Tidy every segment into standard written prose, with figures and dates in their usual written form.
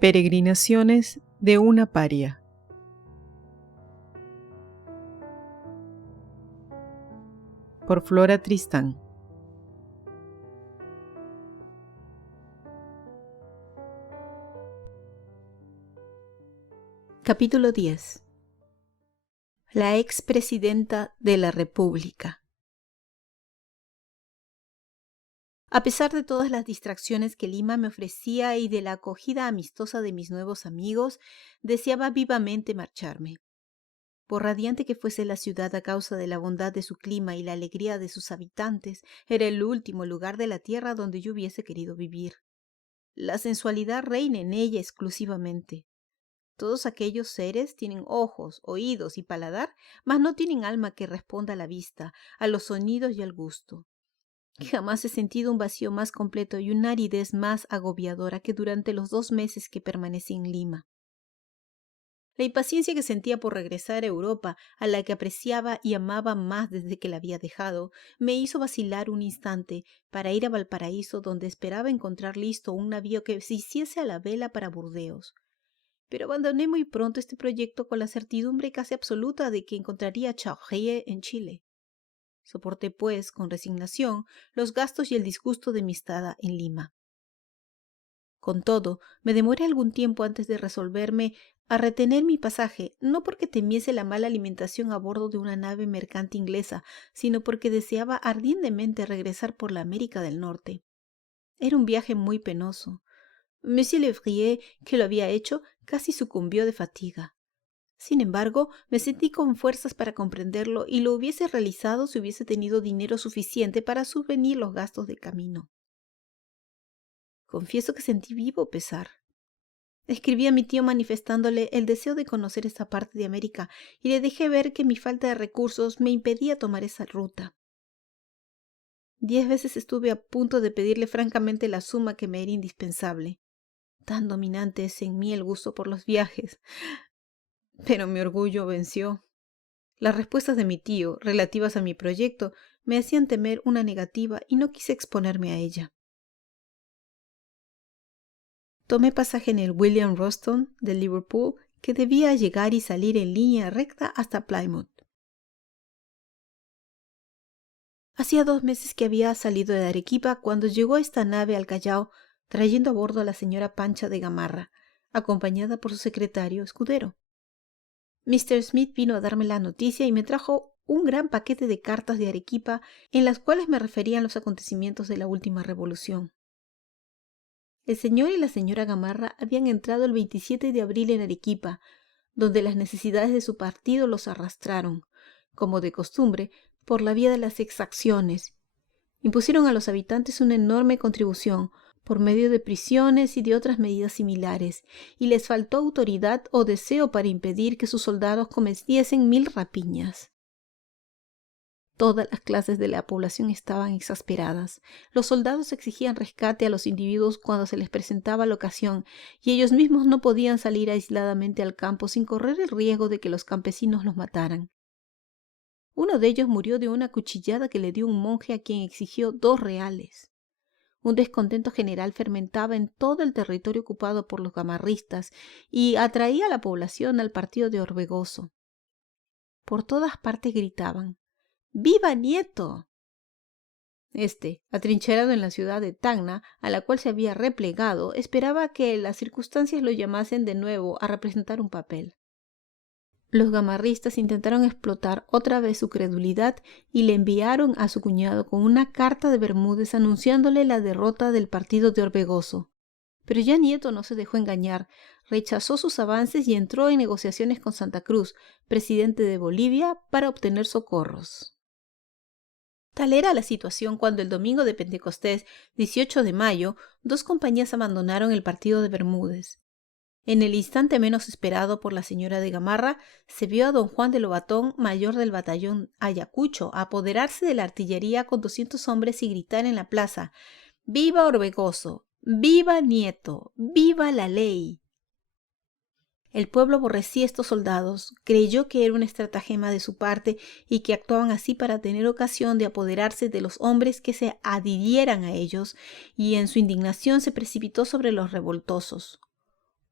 Peregrinaciones de una paria. Por Flora Tristán. Capítulo 10. La expresidenta de la República. A pesar de todas las distracciones que Lima me ofrecía y de la acogida amistosa de mis nuevos amigos, deseaba vivamente marcharme. Por radiante que fuese la ciudad a causa de la bondad de su clima y la alegría de sus habitantes, era el último lugar de la tierra donde yo hubiese querido vivir. La sensualidad reina en ella exclusivamente. Todos aquellos seres tienen ojos, oídos y paladar, mas no tienen alma que responda a la vista, a los sonidos y al gusto. Jamás he sentido un vacío más completo y una aridez más agobiadora que durante los 2 meses que permanecí en Lima. La impaciencia que sentía por regresar a Europa, a la que apreciaba y amaba más desde que la había dejado, me hizo vacilar un instante para ir a Valparaíso, donde esperaba encontrar listo un navío que se hiciese a la vela para Burdeos. Pero abandoné muy pronto este proyecto con la certidumbre casi absoluta de que encontraría a Chaudière en Chile. Soporté, pues, con resignación, los gastos y el disgusto de mi estada en Lima. Con todo, me demoré algún tiempo antes de resolverme a retener mi pasaje, no porque temiese la mala alimentación a bordo de una nave mercante inglesa, sino porque deseaba ardientemente regresar por la América del Norte. Era un viaje muy penoso. Monsieur Lefrier, que lo había hecho, casi sucumbió de fatiga. Sin embargo, me sentí con fuerzas para comprenderlo y lo hubiese realizado si hubiese tenido dinero suficiente para subvenir los gastos de camino. Confieso que sentí vivo pesar. Escribí a mi tío manifestándole el deseo de conocer esta parte de América y le dejé ver que mi falta de recursos me impedía tomar esa ruta. 10 veces estuve a punto de pedirle francamente la suma que me era indispensable. Tan dominante es en mí el gusto por los viajes. Pero mi orgullo venció. Las respuestas de mi tío, relativas a mi proyecto, me hacían temer una negativa y no quise exponerme a ella. Tomé pasaje en el William Ruston de Liverpool, que debía llegar y salir en línea recta hasta Plymouth. Hacía 2 meses que había salido de Arequipa cuando llegó esta nave al Callao, trayendo a bordo a la señora Pancha de Gamarra, acompañada por su secretario Escudero. Mr. Smith vino a darme la noticia y me trajo un gran paquete de cartas de Arequipa en las cuales me referían los acontecimientos de la última revolución. El señor y la señora Gamarra habían entrado el 27 de abril en Arequipa, donde las necesidades de su partido los arrastraron, como de costumbre, por la vía de las exacciones. Impusieron a los habitantes una enorme contribución, por medio de prisiones y de otras medidas similares, y les faltó autoridad o deseo para impedir que sus soldados cometiesen 1000 rapiñas. Todas las clases de la población estaban exasperadas. Los soldados exigían rescate a los individuos cuando se les presentaba la ocasión, y ellos mismos no podían salir aisladamente al campo sin correr el riesgo de que los campesinos los mataran. Uno de ellos murió de una cuchillada que le dio un monje a quien exigió 2 reales. Un descontento general fermentaba en todo el territorio ocupado por los gamarristas y atraía a la población al partido de Orbegoso. Por todas partes gritaban: ¡Viva Nieto! Atrincherado en la ciudad de Tacna, a la cual se había replegado, esperaba que las circunstancias lo llamasen de nuevo a representar un papel. Los gamarristas intentaron explotar otra vez su credulidad y le enviaron a su cuñado con una carta de Bermúdez anunciándole la derrota del partido de Orbegoso. Pero ya Nieto no se dejó engañar, rechazó sus avances y entró en negociaciones con Santa Cruz, presidente de Bolivia, para obtener socorros. Tal era la situación cuando el domingo de Pentecostés, 18 de mayo, 2 compañías abandonaron el partido de Bermúdez. En el instante menos esperado por la señora de Gamarra, se vio a don Juan de Lobatón, mayor del batallón Ayacucho, apoderarse de la artillería con 200 hombres y gritar en la plaza: ¡Viva Orbegoso! ¡Viva Nieto! ¡Viva la ley! El pueblo aborrecía a estos soldados, creyó que era una estratagema de su parte y que actuaban así para tener ocasión de apoderarse de los hombres que se adhirieran a ellos, y en su indignación se precipitó sobre los revoltosos.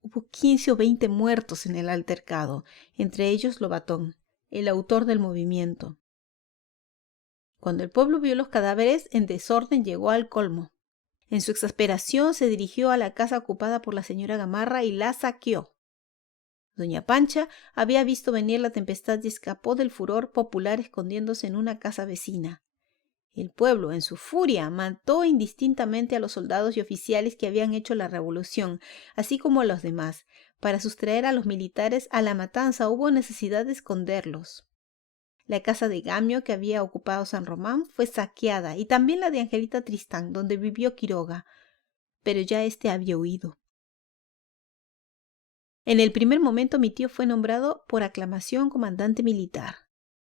Hubo 15 o 20 muertos en el altercado, entre ellos Lobatón, el autor del movimiento. Cuando el pueblo vio los cadáveres, en desorden llegó al colmo. En su exasperación se dirigió a la casa ocupada por la señora Gamarra y la saqueó. Doña Pancha había visto venir la tempestad y escapó del furor popular escondiéndose en una casa vecina. El pueblo, en su furia, mató indistintamente a los soldados y oficiales que habían hecho la revolución, así como a los demás. Para sustraer a los militares a la matanza hubo necesidad de esconderlos. La casa de Gamio que había ocupado San Román fue saqueada y también la de Angelita Tristán, donde vivió Quiroga, pero ya éste había huido. En el primer momento mi tío fue nombrado por aclamación comandante militar.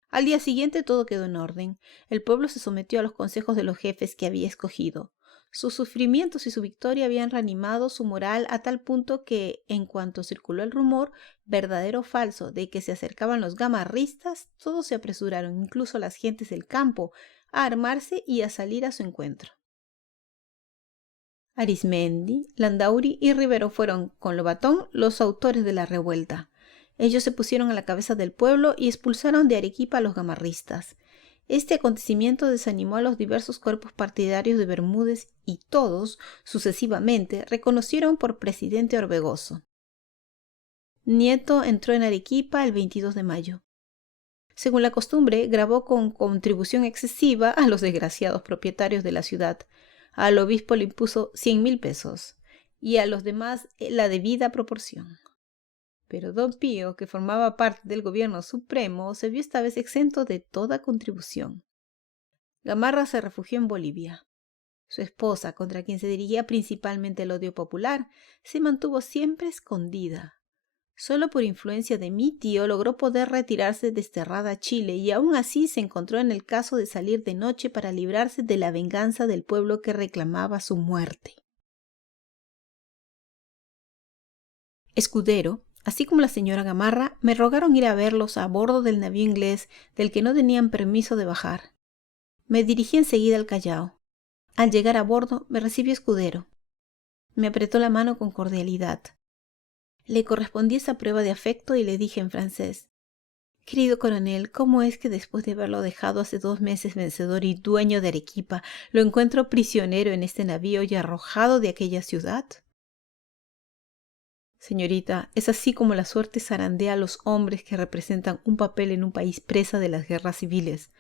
Al día siguiente todo quedó en orden. El pueblo se sometió a los consejos de los jefes que había escogido. Sus sufrimientos y su victoria habían reanimado su moral a tal punto que, en cuanto circuló el rumor, verdadero o falso, de que se acercaban los gamarristas, todos se apresuraron, incluso las gentes del campo, a armarse y a salir a su encuentro. Arismendi, Landauri y Rivero fueron, con Lobatón, los autores de la revuelta. Ellos se pusieron a la cabeza del pueblo y expulsaron de Arequipa a los gamarristas. Este acontecimiento desanimó a los diversos cuerpos partidarios de Bermúdez y todos, sucesivamente, reconocieron por presidente a Orbegoso. Nieto entró en Arequipa el 22 de mayo. Según la costumbre, grabó con contribución excesiva a los desgraciados propietarios de la ciudad. Al obispo le impuso 100,000 pesos y a los demás la debida proporción. Pero don Pío, que formaba parte del gobierno supremo, se vio esta vez exento de toda contribución. Gamarra se refugió en Bolivia. Su esposa, contra quien se dirigía principalmente el odio popular, se mantuvo siempre escondida. Solo por influencia de mi tío logró poder retirarse desterrada a Chile y aún así se encontró en el caso de salir de noche para librarse de la venganza del pueblo que reclamaba su muerte. Escudero, así como la señora Gamarra, me rogaron ir a verlos a bordo del navío inglés del que no tenían permiso de bajar. Me dirigí enseguida al Callao. Al llegar a bordo me recibió Escudero. Me apretó la mano con cordialidad. Le correspondí esa prueba de afecto y le dije en francés: «Querido coronel, ¿cómo es que después de haberlo dejado hace 2 meses vencedor y dueño de Arequipa, lo encuentro prisionero en este navío y arrojado de aquella ciudad?» Señorita, es así como la suerte zarandea a los hombres que representan un papel en un país presa de las guerras civiles,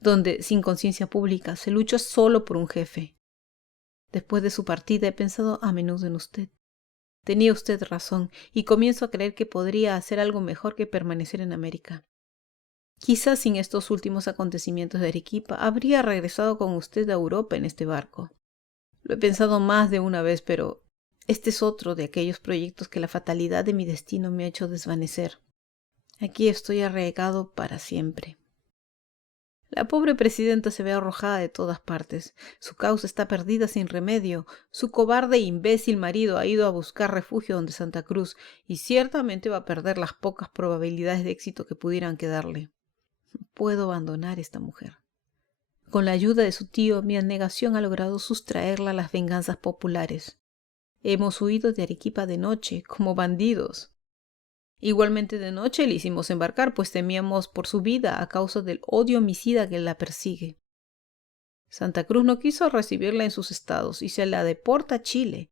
donde, sin conciencia pública, se lucha solo por un jefe. Después de su partida he pensado a menudo en usted. Tenía usted razón, y comienzo a creer que podría hacer algo mejor que permanecer en América. Quizás sin estos últimos acontecimientos de Arequipa habría regresado con usted a Europa en este barco. Lo he pensado más de una vez, pero este es otro de aquellos proyectos que la fatalidad de mi destino me ha hecho desvanecer. Aquí estoy arraigado para siempre. La pobre presidenta se ve arrojada de todas partes. Su causa está perdida sin remedio. Su cobarde e imbécil marido ha ido a buscar refugio donde Santa Cruz y ciertamente va a perder las pocas probabilidades de éxito que pudieran quedarle. No puedo abandonar a esta mujer. Con la ayuda de su tío, mi abnegación ha logrado sustraerla a las venganzas populares. Hemos huido de Arequipa de noche, como bandidos. Igualmente de noche le hicimos embarcar, pues temíamos por su vida a causa del odio homicida que la persigue. Santa Cruz no quiso recibirla en sus estados y se la deporta a Chile.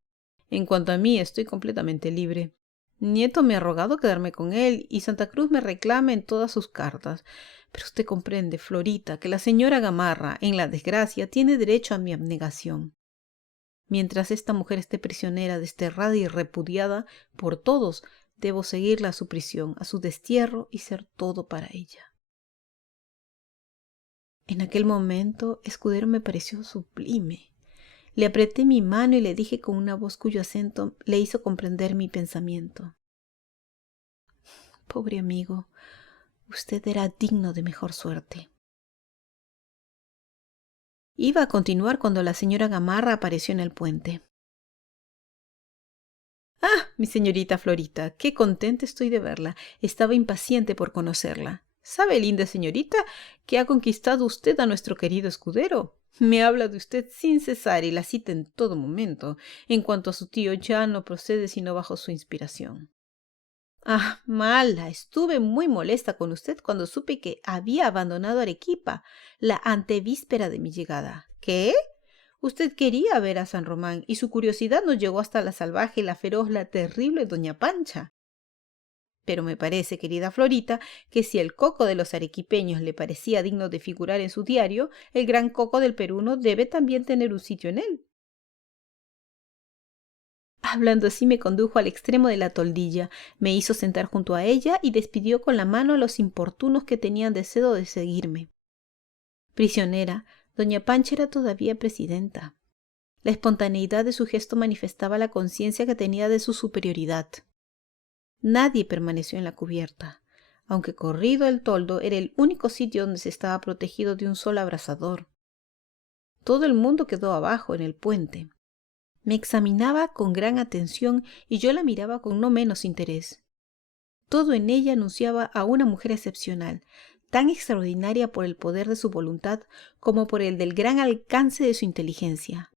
En cuanto a mí, estoy completamente libre. Nieto me ha rogado quedarme con él y Santa Cruz me reclama en todas sus cartas. Pero usted comprende, Florita, que la señora Gamarra, en la desgracia, tiene derecho a mi abnegación. Mientras esta mujer esté prisionera, desterrada y repudiada por todos, debo seguirla a su prisión, a su destierro y ser todo para ella. En aquel momento, Escudero me pareció sublime. Le apreté mi mano y le dije con una voz cuyo acento le hizo comprender mi pensamiento: «Pobre amigo, usted era digno de mejor suerte». Iba a continuar cuando la señora Gamarra apareció en el puente. «Ah, mi señorita Florita, qué contenta estoy de verla. Estaba impaciente por conocerla. ¿Sabe, linda señorita, que ha conquistado usted a nuestro querido Escudero? Me habla de usted sin cesar y la cita en todo momento. En cuanto a su tío, ya no procede sino bajo su inspiración. Ah, mala. Estuve muy molesta con usted cuando supe que había abandonado Arequipa la antevíspera de mi llegada. ¿Qué? Usted quería ver a San Román y su curiosidad nos llegó hasta la salvaje, la feroz, la terrible doña Pancha. Pero me parece, querida Florita, que si el coco de los arequipeños le parecía digno de figurar en su diario, el gran coco del Perú no debe también tener un sitio en él. Hablando así me condujo al extremo de la toldilla, me hizo sentar junto a ella y despidió con la mano a los importunos que tenían deseo de seguirme. Prisionera, doña Pancha era todavía presidenta. La espontaneidad de su gesto manifestaba la conciencia que tenía de su superioridad. Nadie permaneció en la cubierta, aunque corrido el toldo era el único sitio donde se estaba protegido de un sol abrasador. Todo el mundo quedó abajo en el puente. Me examinaba con gran atención y yo la miraba con no menos interés. Todo en ella anunciaba a una mujer excepcional, tan extraordinaria por el poder de su voluntad como por el del gran alcance de su inteligencia.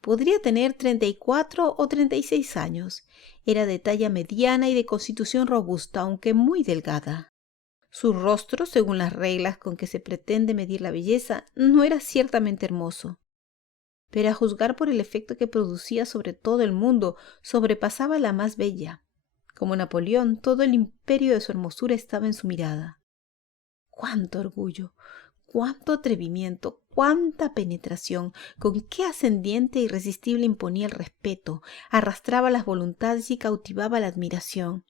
Podría tener 34 o 36 años. Era de talla mediana y de constitución robusta, aunque muy delgada. Su rostro, según las reglas con que se pretende medir la belleza, no era ciertamente hermoso, pero a juzgar por el efecto que producía sobre todo el mundo, sobrepasaba la más bella. Como Napoleón, todo el imperio de su hermosura estaba en su mirada. ¡Cuánto orgullo! ¡Cuánto atrevimiento! ¡Cuánta penetración! Con qué ascendiente e irresistible imponía el respeto, arrastraba las voluntades y cautivaba la admiración.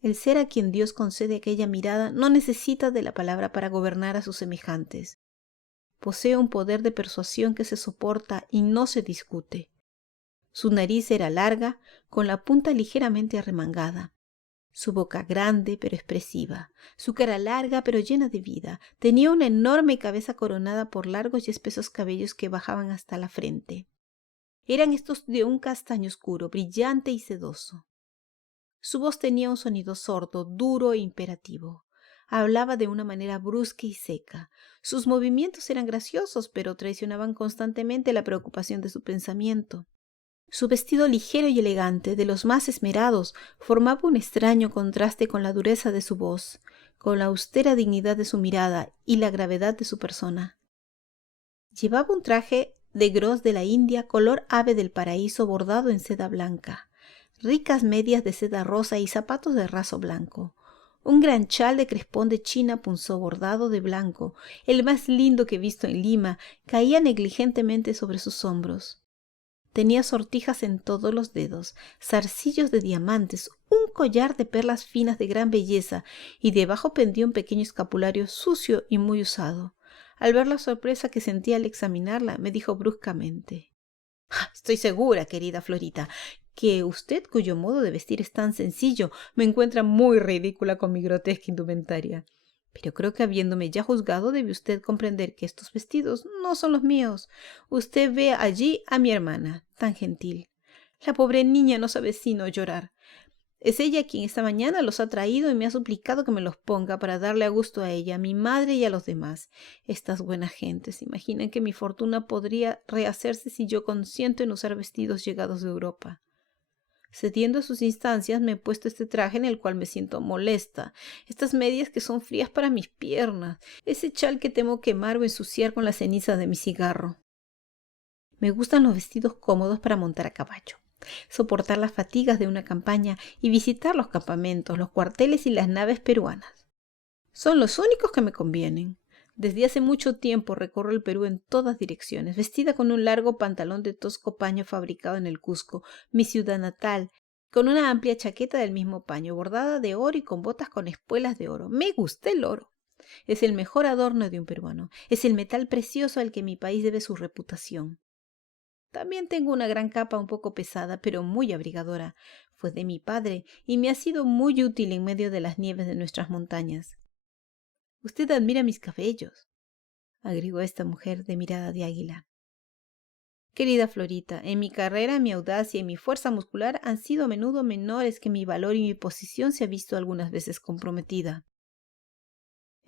El ser a quien Dios concede aquella mirada no necesita de la palabra para gobernar a sus semejantes. Posee un poder de persuasión que se soporta y no se discute. Su nariz era larga, con la punta ligeramente arremangada. Su boca grande pero expresiva, su cara larga pero llena de vida. Tenía una enorme cabeza coronada por largos y espesos cabellos que bajaban hasta la frente. Eran estos de un castaño oscuro, brillante y sedoso. Su voz tenía un sonido sordo, duro e imperativo. Hablaba de una manera brusca y seca. Sus movimientos eran graciosos, pero traicionaban constantemente la preocupación de su pensamiento. Su vestido ligero y elegante, de los más esmerados, formaba un extraño contraste con la dureza de su voz, con la austera dignidad de su mirada y la gravedad de su persona. Llevaba un traje de gros de la India, color ave del paraíso, bordado en seda blanca, ricas medias de seda rosa y zapatos de raso blanco. Un gran chal de crespón de China punzó bordado de blanco, el más lindo que he visto en Lima, caía negligentemente sobre sus hombros. Tenía sortijas en todos los dedos, zarcillos de diamantes, un collar de perlas finas de gran belleza, y debajo pendía un pequeño escapulario sucio y muy usado. Al ver la sorpresa que sentía al examinarla, me dijo bruscamente: Estoy segura, querida Florita, que usted, cuyo modo de vestir es tan sencillo, me encuentra muy ridícula con mi grotesca indumentaria. Pero creo que habiéndome ya juzgado, debe usted comprender que estos vestidos no son los míos. Usted ve allí a mi hermana, tan gentil. La pobre niña no sabe sino llorar. Es ella quien esta mañana los ha traído y me ha suplicado que me los ponga para darle a gusto a ella, a mi madre y a los demás. Estas buenas gentes imaginan que mi fortuna podría rehacerse si yo consiento en usar vestidos llegados de Europa. Cediendo a sus instancias, me he puesto este traje en el cual me siento molesta, estas medias que son frías para mis piernas, ese chal que temo quemar o ensuciar con la ceniza de mi cigarro. Me gustan los vestidos cómodos para montar a caballo, soportar las fatigas de una campaña y visitar los campamentos, los cuarteles y las naves peruanas. Son los únicos que me convienen. Desde hace mucho tiempo recorro el Perú en todas direcciones, vestida con un largo pantalón de tosco paño fabricado en el Cusco, mi ciudad natal, con una amplia chaqueta del mismo paño, bordada de oro y con botas con espuelas de oro. Me gusta el oro. Es el mejor adorno de un peruano. Es el metal precioso al que mi país debe su reputación. También tengo una gran capa un poco pesada, pero muy abrigadora. Fue de mi padre y me ha sido muy útil en medio de las nieves de nuestras montañas. Usted admira mis cabellos, agregó esta mujer de mirada de águila. Querida Florita, en mi carrera, mi audacia y mi fuerza muscular han sido a menudo menores que mi valor y mi posición se ha visto algunas veces comprometida.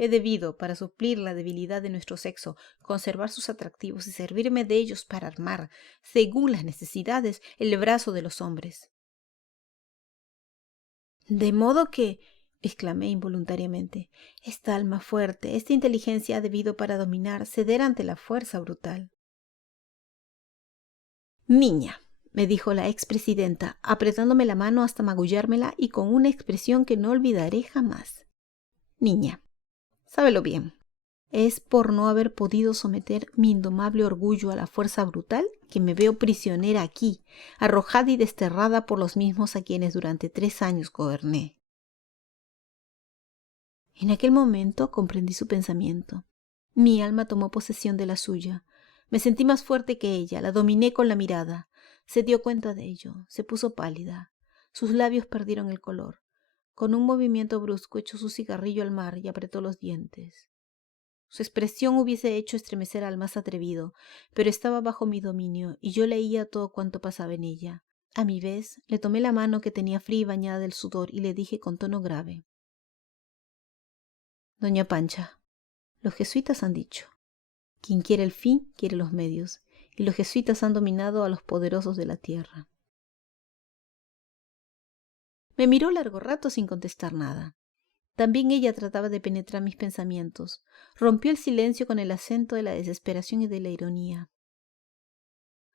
He debido, para suplir la debilidad de nuestro sexo, conservar sus atractivos y servirme de ellos para armar, según las necesidades, el brazo de los hombres. De modo que, exclamé involuntariamente, esta alma fuerte, esta inteligencia ha debido para dominar, ceder ante la fuerza brutal. Niña, me dijo la expresidenta, apretándome la mano hasta magullármela y con una expresión que no olvidaré jamás. Niña, sábelo bien. Es por no haber podido someter mi indomable orgullo a la fuerza brutal que me veo prisionera aquí, arrojada y desterrada por los mismos a quienes durante 3 años goberné. En aquel momento comprendí su pensamiento. Mi alma tomó posesión de la suya. Me sentí más fuerte que ella, la dominé con la mirada. Se dio cuenta de ello, se puso pálida. Sus labios perdieron el color. Con un movimiento brusco echó su cigarrillo al mar y apretó los dientes. Su expresión hubiese hecho estremecer al más atrevido, pero estaba bajo mi dominio y yo leía todo cuanto pasaba en ella. A mi vez, le tomé la mano que tenía fría y bañada del sudor y le dije con tono grave: Doña Pancha, los jesuitas han dicho: quien quiere el fin, quiere los medios, y los jesuitas han dominado a los poderosos de la tierra. Me miró largo rato sin contestar nada. También ella trataba de penetrar mis pensamientos. Rompió el silencio con el acento de la desesperación y de la ironía.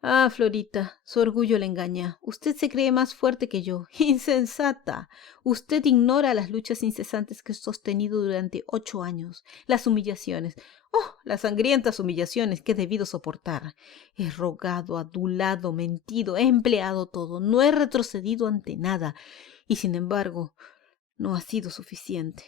Ah, Florita, su orgullo le engaña. Usted se cree más fuerte que yo. ¡Insensata! Usted ignora las luchas incesantes que he sostenido durante 8 años, las humillaciones. ¡Oh, las sangrientas humillaciones que he debido soportar! He rogado, adulado, mentido, he empleado todo, no he retrocedido ante nada. Y sin embargo, no ha sido suficiente.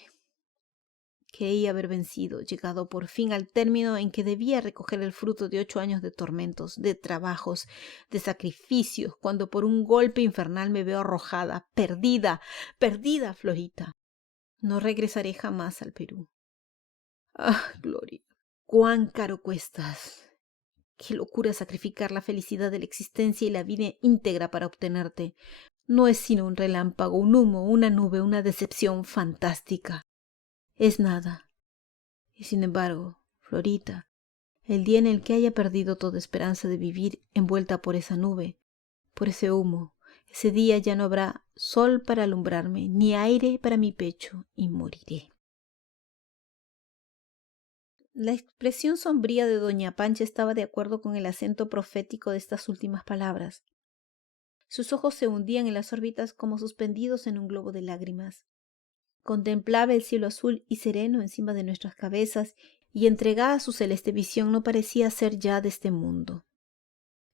Creí haber vencido, llegado por fin al término en que debía recoger el fruto de 8 años de tormentos, de trabajos, de sacrificios, cuando por un golpe infernal me veo arrojada, perdida, perdida, Florita. No regresaré jamás al Perú. Ah, Gloria, cuán caro cuestas. Qué locura sacrificar la felicidad de la existencia y la vida íntegra para obtenerte. No es sino un relámpago, un humo, una nube, una decepción fantástica. Es nada. Y sin embargo, Florita, el día en el que haya perdido toda esperanza de vivir envuelta por esa nube, por ese humo, ese día ya no habrá sol para alumbrarme, ni aire para mi pecho, y moriré. La expresión sombría de doña Pancha estaba de acuerdo con el acento profético de estas últimas palabras. Sus ojos se hundían en las órbitas como suspendidos en un globo de lágrimas. Contemplaba el cielo azul y sereno encima de nuestras cabezas y entregada a su celeste visión no parecía ser ya de este mundo.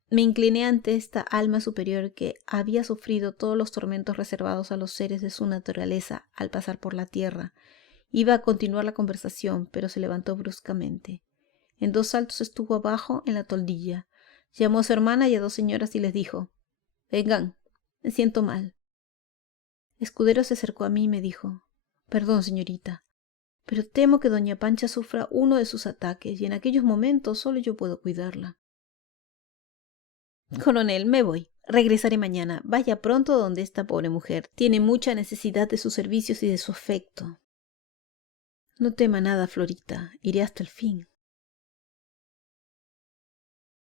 Me incliné ante esta alma superior que había sufrido todos los tormentos reservados a los seres de su naturaleza al pasar por la tierra. Iba a continuar la conversación, pero se levantó bruscamente. En 2 saltos estuvo abajo en la toldilla. Llamó a su hermana y a 2 señoras y les dijo: «Vengan, me siento mal». Escudero se acercó a mí y me dijo: «Perdón, señorita, pero temo que doña Pancha sufra uno de sus ataques y en aquellos momentos solo yo puedo cuidarla». «Coronel, me voy. Regresaré mañana. Vaya pronto donde esta pobre mujer. Tiene mucha necesidad de sus servicios y de su afecto». «No tema nada, Florita. Iré hasta el fin».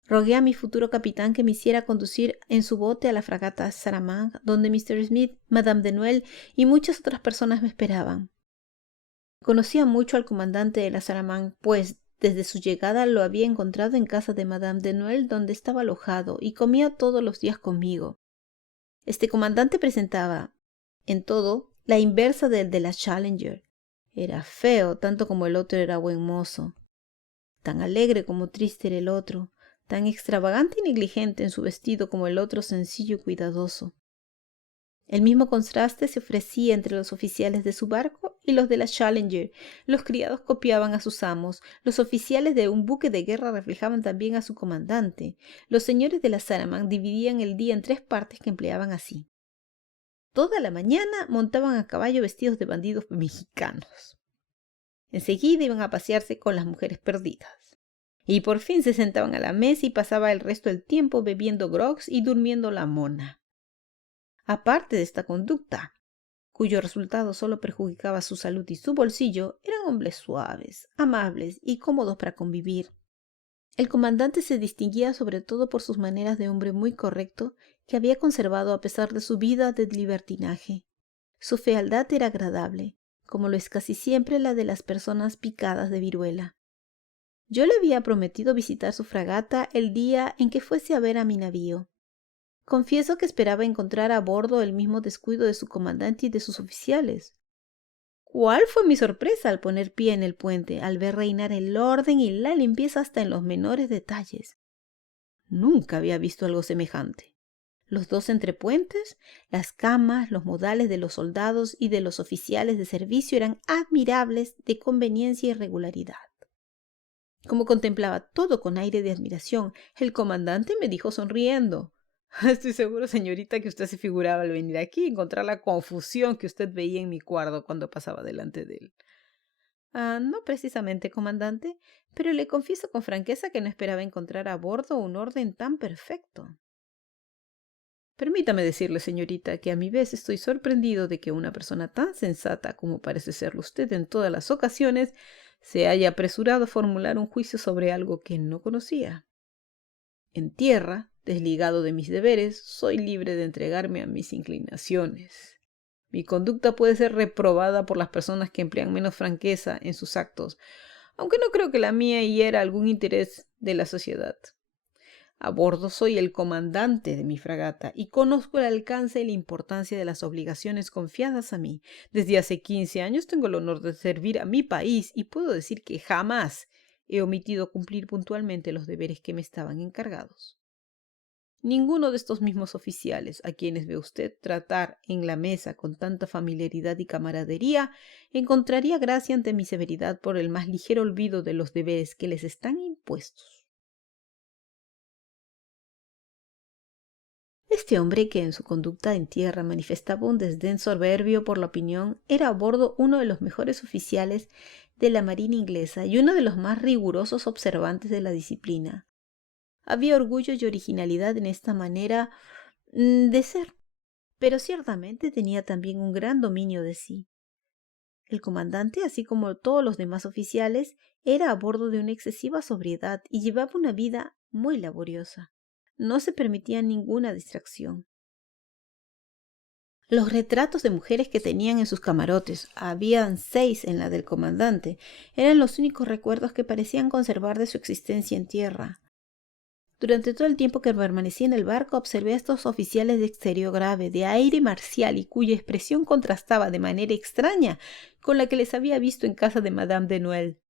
Rogué a mi futuro capitán que me hiciera conducir en su bote a la fragata Saramang, donde Mr. Smith, Madame de Noël y muchas otras personas me esperaban. Conocía mucho al comandante de la Saramang, pues desde su llegada lo había encontrado en casa de Madame de Noël, donde estaba alojado, y comía todos los días conmigo. Este comandante presentaba, en todo, la inversa del de la Challenger. Era feo, tanto como el otro era buen mozo. Tan alegre como triste era el otro, tan extravagante y negligente en su vestido como el otro sencillo y cuidadoso. El mismo contraste se ofrecía entre los oficiales de su barco y los de la Challenger. Los criados copiaban a sus amos, los oficiales de un buque de guerra reflejaban también a su comandante. Los señores de la Saramang dividían el día en 3 partes que empleaban así. Toda la mañana montaban a caballo vestidos de bandidos mexicanos. Enseguida iban a pasearse con las mujeres perdidas. Y por fin se sentaban a la mesa y pasaba el resto del tiempo bebiendo grogs y durmiendo la mona. Aparte de esta conducta, cuyo resultado solo perjudicaba su salud y su bolsillo, eran hombres suaves, amables y cómodos para convivir. El comandante se distinguía sobre todo por sus maneras de hombre muy correcto que había conservado a pesar de su vida de libertinaje. Su fealdad era agradable, como lo es casi siempre la de las personas picadas de viruela. Yo le había prometido visitar su fragata el día en que fuese a ver a mi navío. Confieso que esperaba encontrar a bordo el mismo descuido de su comandante y de sus oficiales. ¿Cuál fue mi sorpresa al poner pie en el puente, al ver reinar el orden y la limpieza hasta en los menores detalles? Nunca había visto algo semejante. Los dos entrepuentes, las camas, los modales de los soldados y de los oficiales de servicio eran admirables de conveniencia y regularidad. Como contemplaba todo con aire de admiración, el comandante me dijo sonriendo: Estoy seguro, señorita, que usted se figuraba al venir aquí encontrar la confusión que usted veía en mi cuarto cuando pasaba delante de él. No precisamente, comandante, pero le confieso con franqueza que no esperaba encontrar a bordo un orden tan perfecto. Permítame decirle, señorita, que a mi vez estoy sorprendido de que una persona tan sensata como parece serlo usted en todas las ocasiones se haya apresurado a formular un juicio sobre algo que no conocía. En tierra, desligado de mis deberes, soy libre de entregarme a mis inclinaciones. Mi conducta puede ser reprobada por las personas que emplean menos franqueza en sus actos, aunque no creo que la mía hiera algún interés de la sociedad. A bordo soy el comandante de mi fragata y conozco el alcance y la importancia de las obligaciones confiadas a mí. Desde hace 15 años tengo el honor de servir a mi país y puedo decir que jamás he omitido cumplir puntualmente los deberes que me estaban encargados. Ninguno de estos mismos oficiales, a quienes ve usted tratar en la mesa con tanta familiaridad y camaradería, encontraría gracia ante mi severidad por el más ligero olvido de los deberes que les están impuestos. Este hombre, que en su conducta en tierra manifestaba un desdén soberbio por la opinión, era a bordo uno de los mejores oficiales de la marina inglesa y uno de los más rigurosos observantes de la disciplina. Había orgullo y originalidad en esta manera de ser, pero ciertamente tenía también un gran dominio de sí. El comandante, así como todos los demás oficiales, era a bordo de una excesiva sobriedad y llevaba una vida muy laboriosa. No se permitía ninguna distracción. Los retratos de mujeres que tenían en sus camarotes, habían 6 en la del comandante, eran los únicos recuerdos que parecían conservar de su existencia en tierra. Durante todo el tiempo que permanecí en el barco observé a estos oficiales de exterior grave, de aire marcial y cuya expresión contrastaba de manera extraña con la que les había visto en casa de Madame de Noël.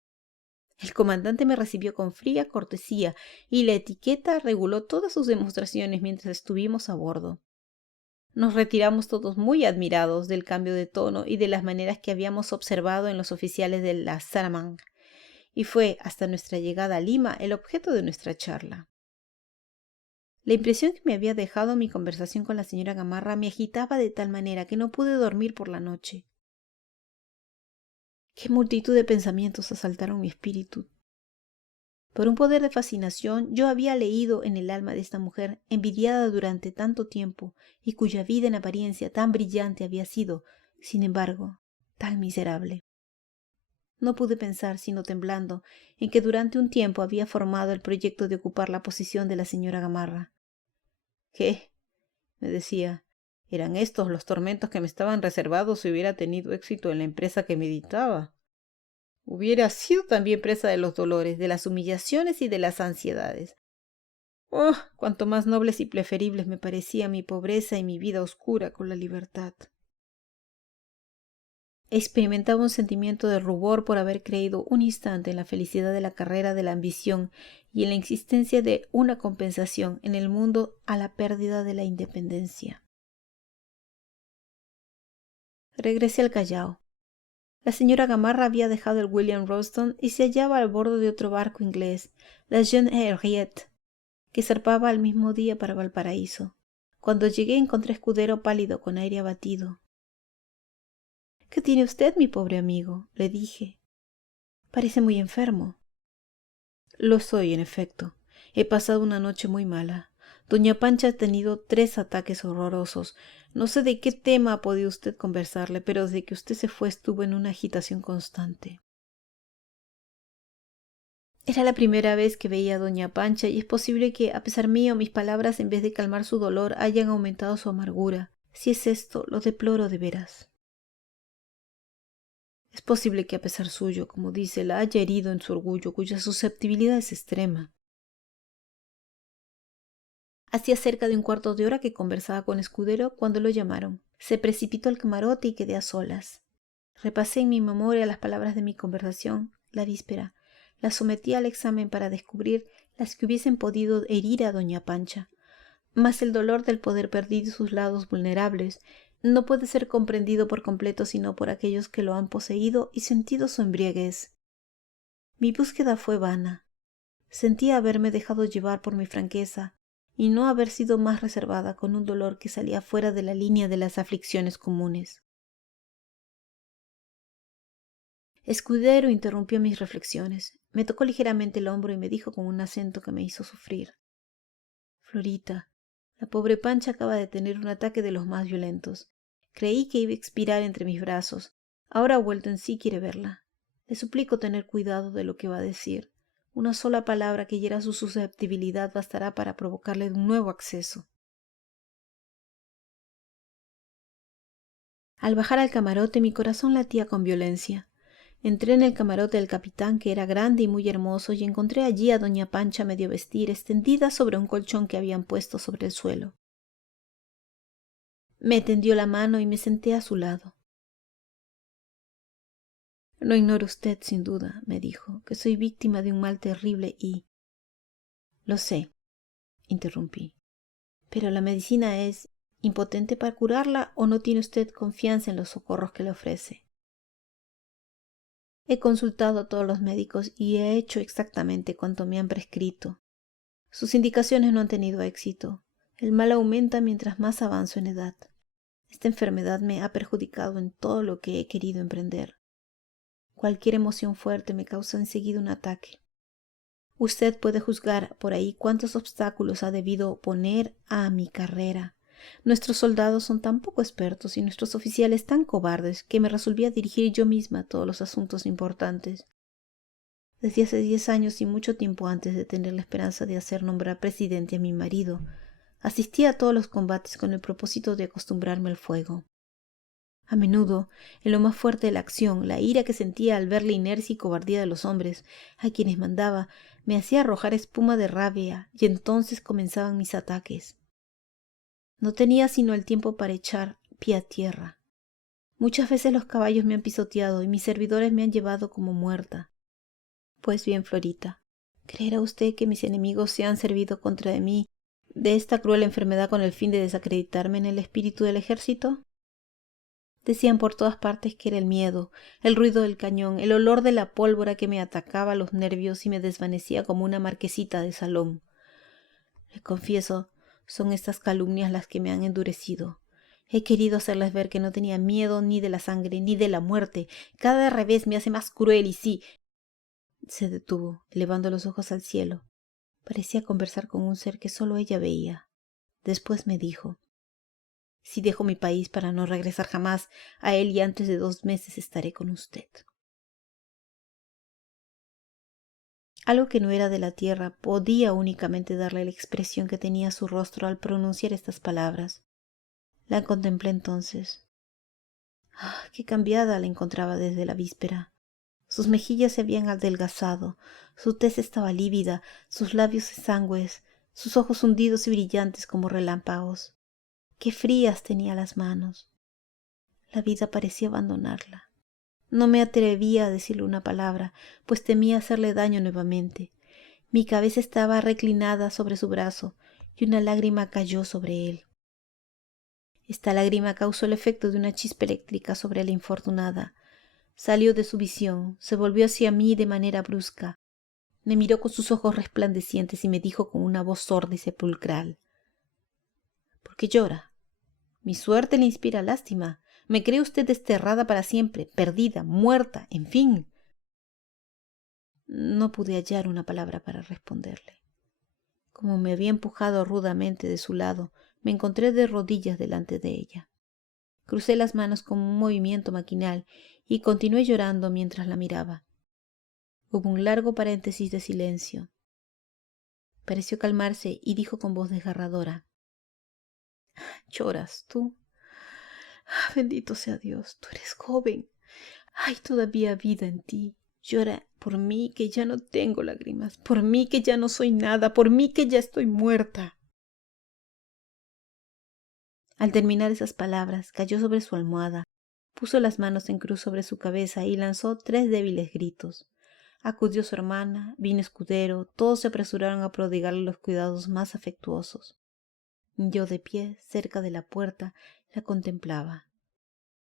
El comandante me recibió con fría cortesía y la etiqueta reguló todas sus demostraciones mientras estuvimos a bordo. Nos retiramos todos muy admirados del cambio de tono y de las maneras que habíamos observado en los oficiales de la Salamanque, y fue hasta nuestra llegada a Lima el objeto de nuestra charla. La impresión que me había dejado mi conversación con la señora Gamarra me agitaba de tal manera que no pude dormir por la noche. Qué multitud de pensamientos asaltaron mi espíritu. Por un poder de fascinación yo había leído en el alma de esta mujer, envidiada durante tanto tiempo, y cuya vida en apariencia tan brillante había sido, sin embargo, tan miserable. No pude pensar, sino temblando, en que durante un tiempo había formado el proyecto de ocupar la posición de la señora Gamarra. ¿Qué? Me decía. ¿Eran estos los tormentos que me estaban reservados si hubiera tenido éxito en la empresa que meditaba? Hubiera sido también presa de los dolores, de las humillaciones y de las ansiedades. Oh, cuanto más nobles y preferibles me parecía mi pobreza y mi vida oscura con la libertad. Experimentaba un sentimiento de rubor por haber creído un instante en la felicidad de la carrera de la ambición y en la existencia de una compensación en el mundo a la pérdida de la independencia. Regresé al Callao. La señora Gamarra había dejado el William Ralston y se hallaba al bordo de otro barco inglés, la Jeune Henriette, que zarpaba al mismo día para Valparaíso. Cuando llegué encontré a Escudero pálido, con aire abatido. ¿Qué tiene usted, mi pobre amigo?, le dije. Parece muy enfermo. Lo soy, en efecto. He pasado una noche muy mala. Doña Pancha ha tenido 3 ataques horrorosos. No sé de qué tema ha podido usted conversarle, pero desde que usted se fue estuvo en una agitación constante. Era la primera vez que veía a Doña Pancha y es posible que, a pesar mío, mis palabras, en vez de calmar su dolor, hayan aumentado su amargura. Si es esto, lo deploro de veras. Es posible que, a pesar suyo, como dice, la haya herido en su orgullo, cuya susceptibilidad es extrema. Hacía cerca de un cuarto de hora que conversaba con Escudero cuando lo llamaron. Se precipitó al camarote y quedé a solas. Repasé en mi memoria las palabras de mi conversación la víspera. Las sometí al examen para descubrir las que hubiesen podido herir a doña Pancha. Mas el dolor del poder perdido sus lados vulnerables no puede ser comprendido por completo sino por aquellos que lo han poseído y sentido su embriaguez. Mi búsqueda fue vana. Sentía haberme dejado llevar por mi franqueza y no haber sido más reservada con un dolor que salía fuera de la línea de las aflicciones comunes. Escudero interrumpió mis reflexiones. Me tocó ligeramente el hombro y me dijo con un acento que me hizo sufrir: Florita, la pobre Pancha acaba de tener un ataque de los más violentos. Creí que iba a expirar entre mis brazos. Ahora ha vuelto en sí, quiere verla. Le suplico tener cuidado de lo que va a decir. Una sola palabra que hiera su susceptibilidad bastará para provocarle un nuevo acceso. Al bajar al camarote mi corazón latía con violencia. Entré en el camarote del capitán, que era grande y muy hermoso, y encontré allí a doña Pancha medio vestir, extendida sobre un colchón que habían puesto sobre el suelo. Me tendió la mano y me senté a su lado. No ignora usted, sin duda, me dijo, que soy víctima de un mal terrible y... Lo sé, interrumpí. Pero la medicina es impotente para curarla, ¿o no tiene usted confianza en los socorros que le ofrece? He consultado a todos los médicos y he hecho exactamente cuanto me han prescrito. Sus indicaciones no han tenido éxito. El mal aumenta mientras más avanzo en edad. Esta enfermedad me ha perjudicado en todo lo que he querido emprender. Cualquier emoción fuerte me causa enseguida un ataque. Usted puede juzgar por ahí cuántos obstáculos ha debido poner a mi carrera. Nuestros soldados son tan poco expertos y nuestros oficiales tan cobardes que me resolví a dirigir yo misma todos los asuntos importantes. Desde hace 10 años y mucho tiempo antes de tener la esperanza de hacer nombrar presidente a mi marido, asistí a todos los combates con el propósito de acostumbrarme al fuego. A menudo, en lo más fuerte de la acción, la ira que sentía al ver la inercia y cobardía de los hombres a quienes mandaba me hacía arrojar espuma de rabia y entonces comenzaban mis ataques. No tenía sino el tiempo para echar pie a tierra. Muchas veces los caballos me han pisoteado y mis servidores me han llevado como muerta. Pues bien, Florita, ¿creerá usted que mis enemigos se han servido contra de mí de esta cruel enfermedad con el fin de desacreditarme en el espíritu del ejército? Decían por todas partes que era el miedo, el ruido del cañón, el olor de la pólvora que me atacaba los nervios y me desvanecía como una marquesita de salón. Le confieso, son estas calumnias las que me han endurecido. He querido hacerles ver que no tenía miedo ni de la sangre ni de la muerte. Cada revés me hace más cruel y sí. Se detuvo, elevando los ojos al cielo. Parecía conversar con un ser que solo ella veía. Después me dijo: si dejo mi país para no regresar jamás a él y antes de 2 meses estaré con usted. Algo que no era de la tierra podía únicamente darle la expresión que tenía su rostro al pronunciar estas palabras. La contemplé entonces. ¡Ah, qué cambiada la encontraba desde la víspera! Sus mejillas se habían adelgazado, su tez estaba lívida, sus labios exangües, sus ojos hundidos y brillantes como relámpagos. ¡Qué frías tenía las manos! La vida parecía abandonarla. No me atrevía a decirle una palabra, pues temía hacerle daño nuevamente. Mi cabeza estaba reclinada sobre su brazo y una lágrima cayó sobre él. Esta lágrima causó el efecto de una chispa eléctrica sobre la infortunada. Salió de su visión, se volvió hacia mí de manera brusca. Me miró con sus ojos resplandecientes y me dijo con una voz sorda y sepulcral: ¿por qué llora? Mi suerte le inspira lástima. ¿Me cree usted desterrada para siempre, perdida, muerta, en fin? No pude hallar una palabra para responderle. Como me había empujado rudamente de su lado, me encontré de rodillas delante de ella. Crucé las manos con un movimiento maquinal y continué llorando mientras la miraba. Hubo un largo paréntesis de silencio. Pareció calmarse y dijo con voz desgarradora: ¿Lloras tú? Bendito sea Dios, tú eres joven. Hay todavía vida en ti. Llora por mí que ya no tengo lágrimas, por mí que ya no soy nada, por mí que ya estoy muerta. Al terminar esas palabras, cayó sobre su almohada, puso las manos en cruz sobre su cabeza y lanzó 3 débiles gritos. Acudió su hermana, vino Escudero, todos se apresuraron a prodigarle los cuidados más afectuosos. Yo, de pie, cerca de la puerta, la contemplaba.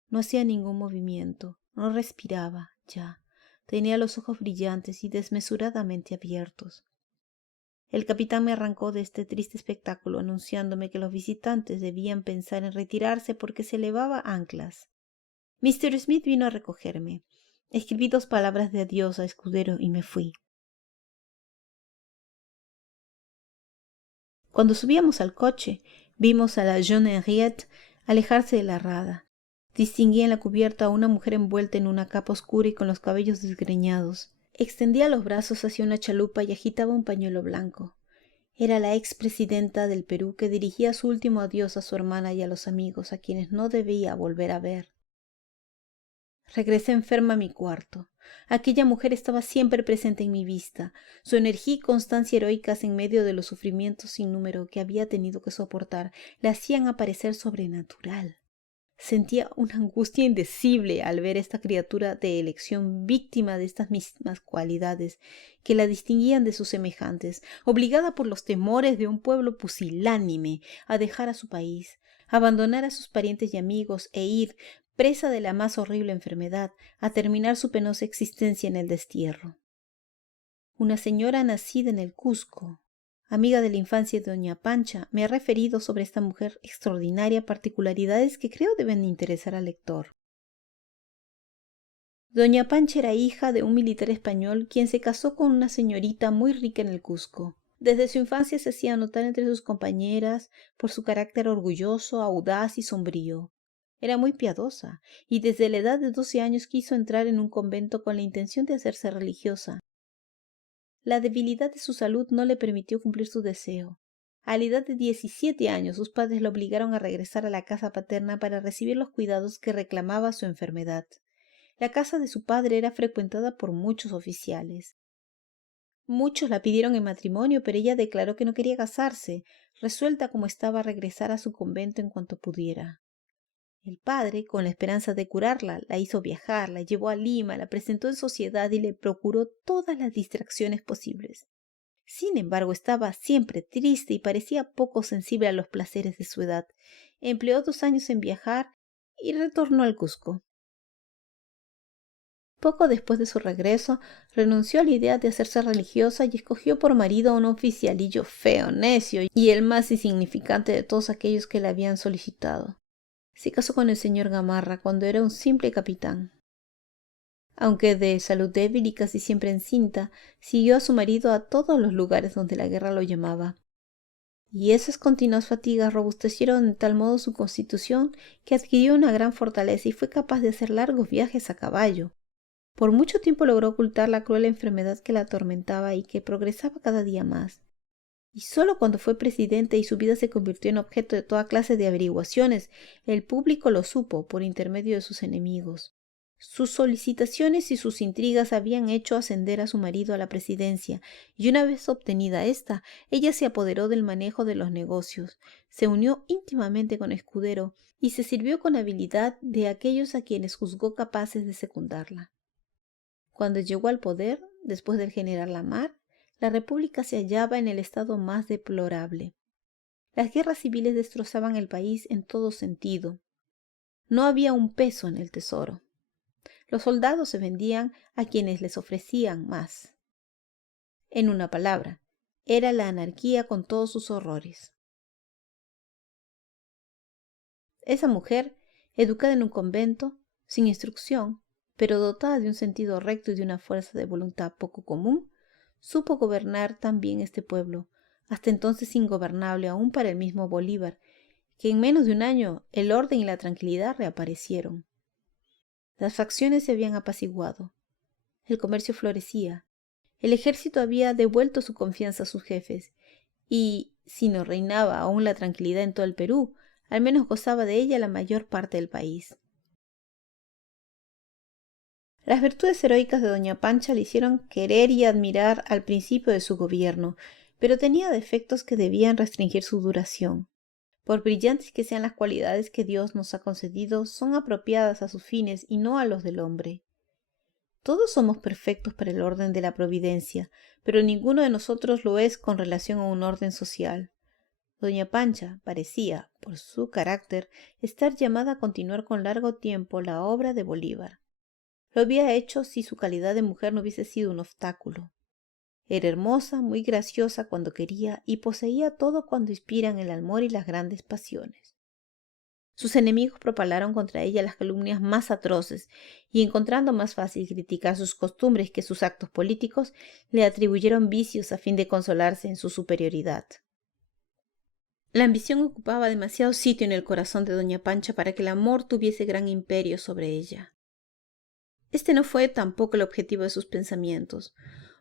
No hacía ningún movimiento, no respiraba ya. Tenía los ojos brillantes y desmesuradamente abiertos. El capitán me arrancó de este triste espectáculo, anunciándome que los visitantes debían pensar en retirarse porque se elevaba anclas. Mr. Smith vino a recogerme. Escribí 2 palabras de adiós a Escudero y me fui. Cuando subíamos al coche, vimos a la jeune Henriette alejarse de la rada. Distinguí en la cubierta a una mujer envuelta en una capa oscura y con los cabellos desgreñados. Extendía los brazos hacia una chalupa y agitaba un pañuelo blanco. Era la expresidenta del Perú que dirigía su último adiós a su hermana y a los amigos a quienes no debía volver a ver. Regresé enferma a mi cuarto. Aquella mujer estaba siempre presente en mi vista. Su energía y constancia heroicas en medio de los sufrimientos sin número que había tenido que soportar la hacían aparecer sobrenatural. Sentía una angustia indecible al ver a esta criatura de elección víctima de estas mismas cualidades que la distinguían de sus semejantes, obligada por los temores de un pueblo pusilánime a dejar a su país, abandonar a sus parientes y amigos e ir, presa de la más horrible enfermedad, a terminar su penosa existencia en el destierro. Una señora nacida en el Cusco, amiga de la infancia de doña Pancha, me ha referido sobre esta mujer extraordinaria particularidades que creo deben interesar al lector. Doña Pancha era hija de un militar español quien se casó con una señorita muy rica en el Cusco. Desde su infancia se hacía notar entre sus compañeras por su carácter orgulloso, audaz y sombrío. Era muy piadosa y desde la edad de 12 años quiso entrar en un convento con la intención de hacerse religiosa. La debilidad de su salud no le permitió cumplir su deseo. A la edad de 17 años, sus padres la obligaron a regresar a la casa paterna para recibir los cuidados que reclamaba su enfermedad. La casa de su padre era frecuentada por muchos oficiales. Muchos la pidieron en matrimonio, pero ella declaró que no quería casarse, resuelta como estaba a regresar a su convento en cuanto pudiera. El padre, con la esperanza de curarla, la hizo viajar, la llevó a Lima, la presentó en sociedad y le procuró todas las distracciones posibles. Sin embargo, estaba siempre triste y parecía poco sensible a los placeres de su edad. Empleó 2 años en viajar y retornó al Cusco. Poco después de su regreso, renunció a la idea de hacerse religiosa y escogió por marido a un oficialillo feo, necio y el más insignificante de todos aquellos que le habían solicitado. Se casó con el señor Gamarra cuando era un simple capitán. Aunque de salud débil y casi siempre encinta, siguió a su marido a todos los lugares donde la guerra lo llamaba. Y esas continuas fatigas robustecieron de tal modo su constitución que adquirió una gran fortaleza y fue capaz de hacer largos viajes a caballo. Por mucho tiempo logró ocultar la cruel enfermedad que la atormentaba y que progresaba cada día más. Y solo cuando fue presidente y su vida se convirtió en objeto de toda clase de averiguaciones, el público lo supo por intermedio de sus enemigos. Sus solicitaciones y sus intrigas habían hecho ascender a su marido a la presidencia, y una vez obtenida esta, ella se apoderó del manejo de los negocios, se unió íntimamente con Escudero y se sirvió con habilidad de aquellos a quienes juzgó capaces de secundarla. Cuando llegó al poder, después del general Lamar, la república se hallaba en el estado más deplorable. Las guerras civiles destrozaban el país en todo sentido. No había un peso en el tesoro. Los soldados se vendían a quienes les ofrecían más. En una palabra, era la anarquía con todos sus horrores. Esa mujer, educada en un convento, sin instrucción, pero dotada de un sentido recto y de una fuerza de voluntad poco común, supo gobernar tan bien este pueblo, hasta entonces ingobernable aún para el mismo Bolívar, que en menos de un año el orden y la tranquilidad reaparecieron. Las facciones se habían apaciguado, el comercio florecía, el ejército había devuelto su confianza a sus jefes, y, si no reinaba aún la tranquilidad en todo el Perú, al menos gozaba de ella la mayor parte del país. Las virtudes heroicas de doña Pancha le hicieron querer y admirar al principio de su gobierno, pero tenía defectos que debían restringir su duración. Por brillantes que sean las cualidades que Dios nos ha concedido, son apropiadas a sus fines y no a los del hombre. Todos somos perfectos para el orden de la providencia, pero ninguno de nosotros lo es con relación a un orden social. Doña Pancha parecía, por su carácter, estar llamada a continuar con largo tiempo la obra de Bolívar. Lo había hecho si su calidad de mujer no hubiese sido un obstáculo. Era hermosa, muy graciosa cuando quería y poseía todo cuando inspiran el amor y las grandes pasiones. Sus enemigos propalaron contra ella las calumnias más atroces y, encontrando más fácil criticar sus costumbres que sus actos políticos, le atribuyeron vicios a fin de consolarse en su superioridad. La ambición ocupaba demasiado sitio en el corazón de doña Pancha para que el amor tuviese gran imperio sobre ella. Este no fue tampoco el objetivo de sus pensamientos.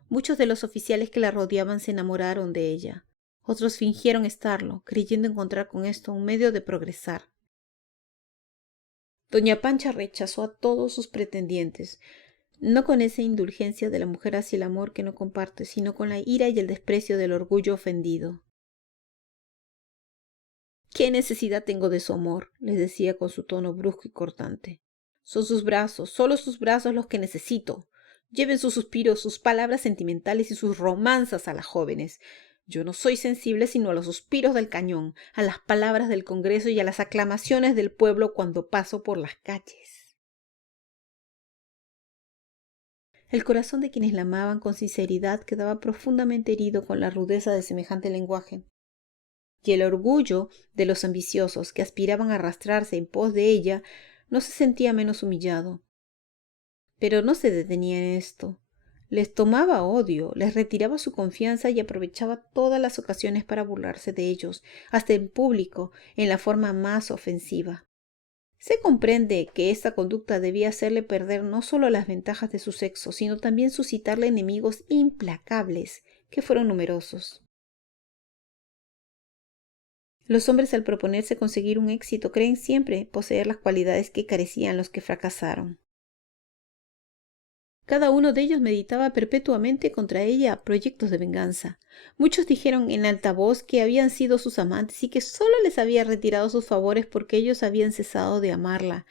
Muchos de los oficiales que la rodeaban se enamoraron de ella. Otros fingieron estarlo, creyendo encontrar con esto un medio de progresar. Doña Pancha rechazó a todos sus pretendientes, no con esa indulgencia de la mujer hacia el amor que no comparte, sino con la ira y el desprecio del orgullo ofendido. ¿Qué necesidad tengo de su amor?, les decía con su tono brusco y cortante. Son sus brazos, solo sus brazos los que necesito. Lleven sus suspiros, sus palabras sentimentales y sus romanzas a las jóvenes. Yo no soy sensible sino a los suspiros del cañón, a las palabras del Congreso y a las aclamaciones del pueblo cuando paso por las calles. El corazón de quienes la amaban con sinceridad quedaba profundamente herido con la rudeza de semejante lenguaje. Y el orgullo de los ambiciosos que aspiraban a arrastrarse en pos de ella no se sentía menos humillado. Pero no se detenía en esto. Les tomaba odio, les retiraba su confianza y aprovechaba todas las ocasiones para burlarse de ellos, hasta en público, en la forma más ofensiva. Se comprende que esta conducta debía hacerle perder no solo las ventajas de su sexo, sino también suscitarle enemigos implacables, que fueron numerosos. Los hombres, al proponerse conseguir un éxito, creen siempre poseer las cualidades que carecían los que fracasaron. Cada uno de ellos meditaba perpetuamente contra ella proyectos de venganza. Muchos dijeron en alta voz que habían sido sus amantes y que sólo les había retirado sus favores porque ellos habían cesado de amarla.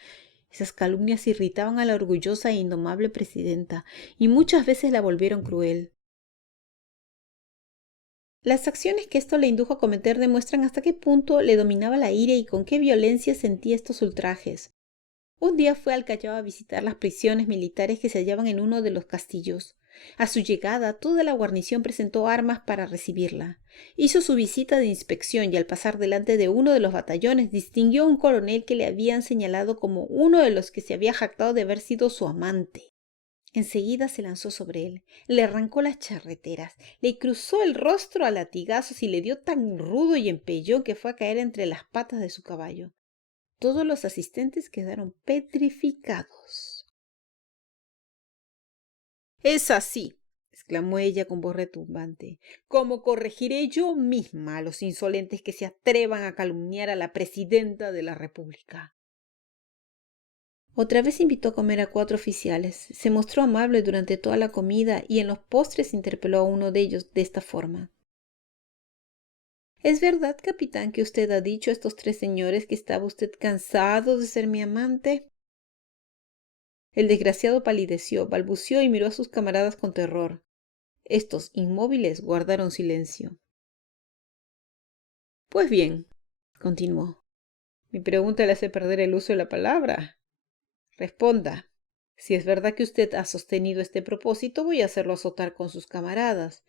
Esas calumnias irritaban a la orgullosa e indomable presidenta y muchas veces la volvieron cruel. Las acciones que esto le indujo a cometer demuestran hasta qué punto le dominaba la ira y con qué violencia sentía estos ultrajes. Un día fue al Callao a visitar las prisiones militares que se hallaban en uno de los castillos. A su llegada, toda la guarnición presentó armas para recibirla. Hizo su visita de inspección y al pasar delante de uno de los batallones distinguió a un coronel que le habían señalado como uno de los que se había jactado de haber sido su amante. Enseguida se lanzó sobre él, le arrancó las charreteras, le cruzó el rostro a latigazos y le dio tan rudo y empellón que fue a caer entre las patas de su caballo. Todos los asistentes quedaron petrificados. «Es así», exclamó ella con voz retumbante, «como corregiré yo misma a los insolentes que se atrevan a calumniar a la presidenta de la República». Otra vez invitó a comer a 4 oficiales. Se mostró amable durante toda la comida y en los postres interpeló a uno de ellos de esta forma. ¿Es verdad, capitán, que usted ha dicho a estos 3 señores que estaba usted cansado de ser mi amante? El desgraciado palideció, balbuceó y miró a sus camaradas con terror. Estos, inmóviles, guardaron silencio. Pues bien, continuó, mi pregunta le hace perder el uso de la palabra. Responda. Si es verdad que usted ha sostenido este propósito, voy a hacerlo azotar con sus camaradas.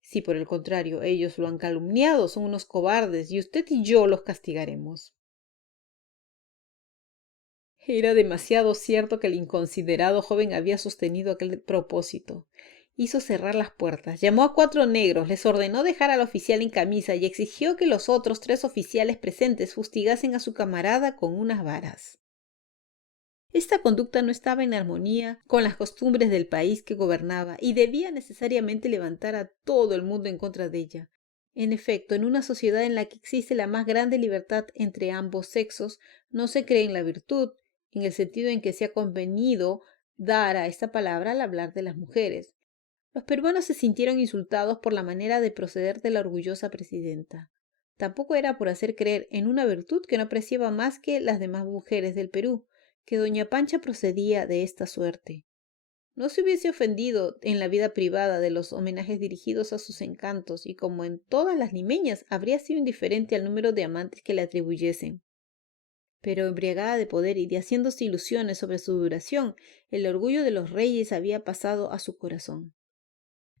Si por el contrario ellos lo han calumniado, son unos cobardes y usted y yo los castigaremos. Era demasiado cierto que el inconsiderado joven había sostenido aquel propósito. hizo cerrar las puertas, llamó a 4 negros, les ordenó dejar al oficial en camisa y exigió que los otros 3 oficiales presentes fustigasen a su camarada con unas varas. Esta conducta no estaba en armonía con las costumbres del país que gobernaba y debía necesariamente levantar a todo el mundo en contra de ella. En efecto, en una sociedad en la que existe la más grande libertad entre ambos sexos, no se cree en la virtud, en el sentido en que se ha convenido dar a esta palabra al hablar de las mujeres. Los peruanos se sintieron insultados por la manera de proceder de la orgullosa presidenta. Tampoco era por hacer creer en una virtud que no apreciaba más que las demás mujeres del Perú, que doña Pancha procedía de esta suerte. No se hubiese ofendido en la vida privada de los homenajes dirigidos a sus encantos y como en todas las limeñas habría sido indiferente al número de amantes que le atribuyesen. Pero embriagada de poder y de haciéndose ilusiones sobre su duración, el orgullo de los reyes había pasado a su corazón.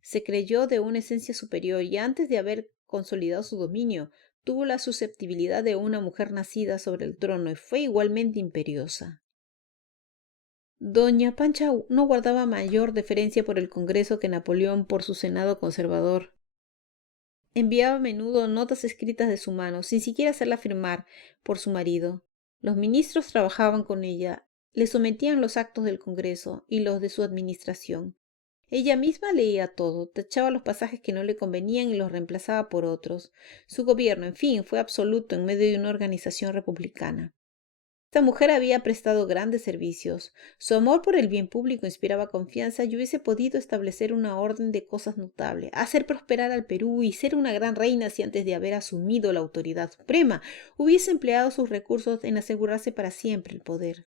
Se creyó de una esencia superior y antes de haber consolidado su dominio, tuvo la susceptibilidad de una mujer nacida sobre el trono y fue igualmente imperiosa. Doña Pancha no guardaba mayor deferencia por el Congreso que Napoleón por su Senado conservador. Enviaba a menudo notas escritas de su mano, sin siquiera hacerla firmar por su marido. Los ministros trabajaban con ella, le sometían los actos del Congreso y los de su administración. Ella misma leía todo, tachaba los pasajes que no le convenían y los reemplazaba por otros. Su gobierno, en fin, fue absoluto en medio de una organización republicana. Esta mujer había prestado grandes servicios. Su amor por el bien público inspiraba confianza y hubiese podido establecer una orden de cosas notable, hacer prosperar al Perú y ser una gran reina si antes de haber asumido la autoridad suprema hubiese empleado sus recursos en asegurarse para siempre el poder.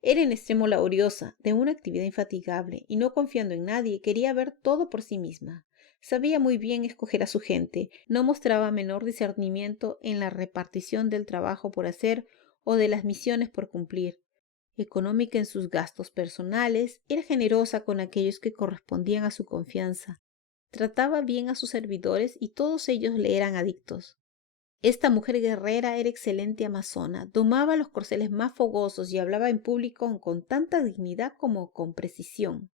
Era en extremo laboriosa, de una actividad infatigable, y no confiando en nadie, quería ver todo por sí misma. Sabía muy bien escoger a su gente, no mostraba menor discernimiento en la repartición del trabajo por hacer o de las misiones por cumplir. Económica en sus gastos personales, era generosa con aquellos que correspondían a su confianza. Trataba bien a sus servidores y todos ellos le eran adictos. Esta mujer guerrera era excelente amazona, domaba los corceles más fogosos y hablaba en público con tanta dignidad como con precisión.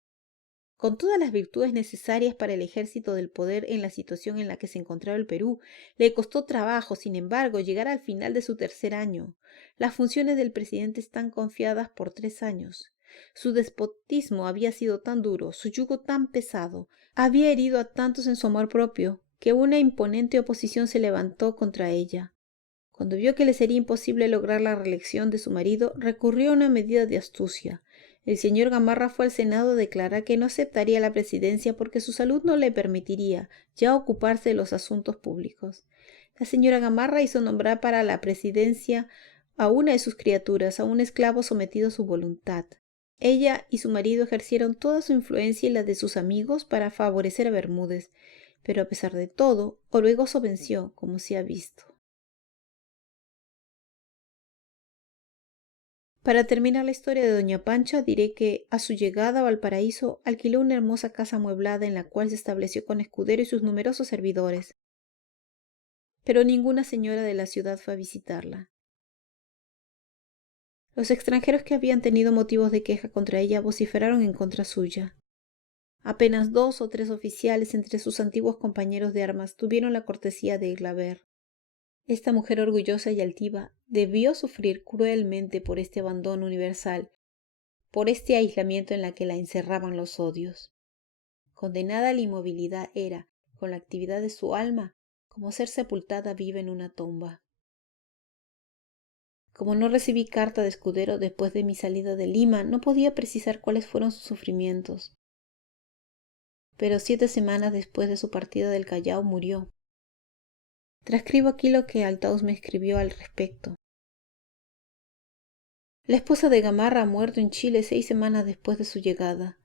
Con todas las virtudes necesarias para el ejército del poder en la situación en la que se encontraba el Perú, le costó trabajo, sin embargo, llegar al final de su 3er año. Las funciones del presidente están confiadas por 3 años. Su despotismo había sido tan duro, su yugo tan pesado, había herido a tantos en su amor propio, que una imponente oposición se levantó contra ella. Cuando vio que le sería imposible lograr la reelección de su marido, recurrió a una medida de astucia. El señor Gamarra fue al Senado a declarar que no aceptaría la presidencia porque su salud no le permitiría ya ocuparse de los asuntos públicos. La señora Gamarra hizo nombrar para la presidencia a una de sus criaturas, a un esclavo sometido a su voluntad. Ella y su marido ejercieron toda su influencia y la de sus amigos para favorecer a Bermúdez, pero a pesar de todo, Orbegoso venció, como se ha visto. Para terminar la historia de doña Pancha, diré que, a su llegada a Valparaíso, alquiló una hermosa casa amueblada en la cual se estableció con escudero y sus numerosos servidores. Pero ninguna señora de la ciudad fue a visitarla. Los extranjeros que habían tenido motivos de queja contra ella vociferaron en contra suya. Apenas 2 o 3 oficiales entre sus antiguos compañeros de armas tuvieron la cortesía de irla a ver. Esta mujer orgullosa y altiva debió sufrir cruelmente por este abandono universal, por este aislamiento en la que la encerraban los odios. Condenada a la inmovilidad era, con la actividad de su alma, como ser sepultada viva en una tumba. Como no recibí carta de escudero después de mi salida de Lima, no podía precisar cuáles fueron sus sufrimientos. Pero 7 semanas después de su partida del Callao murió. Transcribo aquí lo que Althaus me escribió al respecto. La esposa de Gamarra ha muerto en Chile 6 semanas después de su llegada.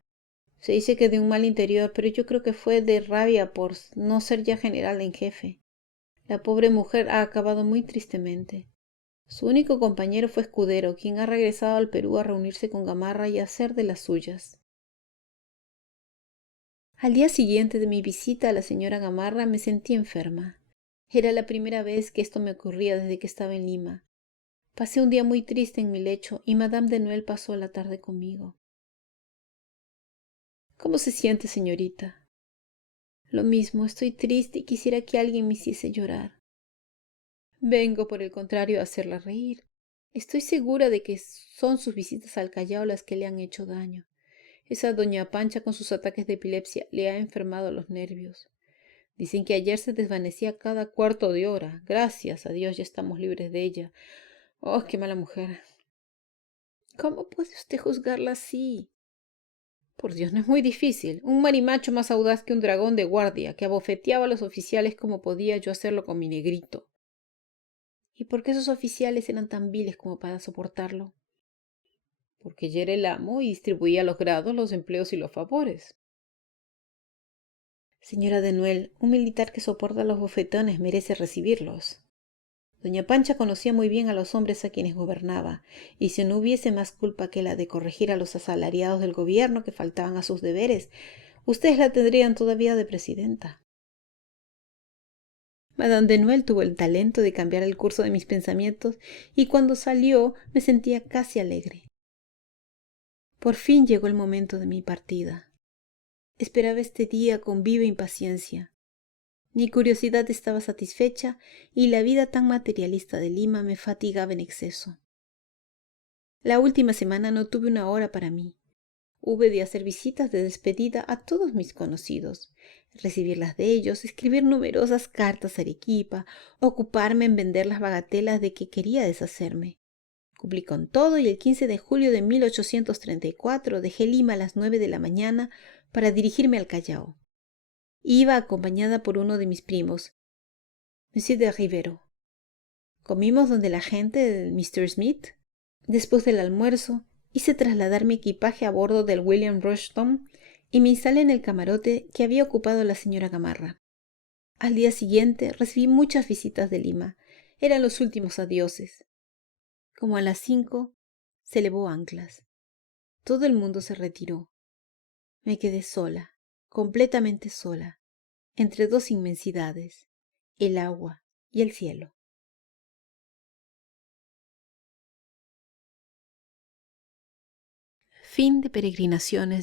Se dice que de un mal interior, pero yo creo que fue de rabia por no ser ya general en jefe. La pobre mujer ha acabado muy tristemente. Su único compañero fue Escudero, quien ha regresado al Perú a reunirse con Gamarra y a hacer de las suyas. Al día siguiente de mi visita a la señora Gamarra me sentí enferma. Era la primera vez que esto me ocurría desde que estaba en Lima. Pasé un día muy triste en mi lecho y Madame de Nuel pasó la tarde conmigo. ¿Cómo se siente, señorita? Lo mismo, estoy triste y quisiera que alguien me hiciese llorar. Vengo, por el contrario, a hacerla reír. Estoy segura de que son sus visitas al Callao las que le han hecho daño. Esa doña Pancha con sus ataques de epilepsia le ha enfermado los nervios. Dicen que ayer se desvanecía cada cuarto de hora. Gracias a Dios ya estamos libres de ella. Oh, qué mala mujer. ¿Cómo puede usted juzgarla así? Por Dios, no es muy difícil. Un marimacho más audaz que un dragón de guardia, que abofeteaba a los oficiales como podía yo hacerlo con mi negrito. ¿Y por qué esos oficiales eran tan viles como para soportarlo? Porque ya era el amo y distribuía los grados, los empleos y los favores. Señora de Nuel, un militar que soporta los bofetones merece recibirlos. Doña Pancha conocía muy bien a los hombres a quienes gobernaba, y si no hubiese más culpa que la de corregir a los asalariados del gobierno que faltaban a sus deberes, ustedes la tendrían todavía de presidenta. Madame de Nuel tuvo el talento de cambiar el curso de mis pensamientos, y cuando salió me sentía casi alegre. Por fin llegó el momento de mi partida. Esperaba este día con viva impaciencia. Mi curiosidad estaba satisfecha y la vida tan materialista de Lima me fatigaba en exceso. La última semana no tuve una hora para mí. Hube de hacer visitas de despedida a todos mis conocidos, recibirlas de ellos, escribir numerosas cartas a Arequipa, ocuparme en vender las bagatelas de que quería deshacerme. Cumplí con todo y el 15 de julio de 1834 dejé Lima a las 9 de la mañana para dirigirme al Callao. Iba acompañada por uno de mis primos, Monsieur de Rivero. Comimos donde la gente de Mr. Smith. Después del almuerzo, hice trasladar mi equipaje a bordo del William Rushton y me instalé en el camarote que había ocupado la señora Gamarra. Al día siguiente recibí muchas visitas de Lima. Eran los últimos adioses. Como a las 5, se elevó anclas. Todo el mundo se retiró. Me quedé sola, completamente sola, entre dos inmensidades, el agua y el cielo. Fin de Peregrinaciones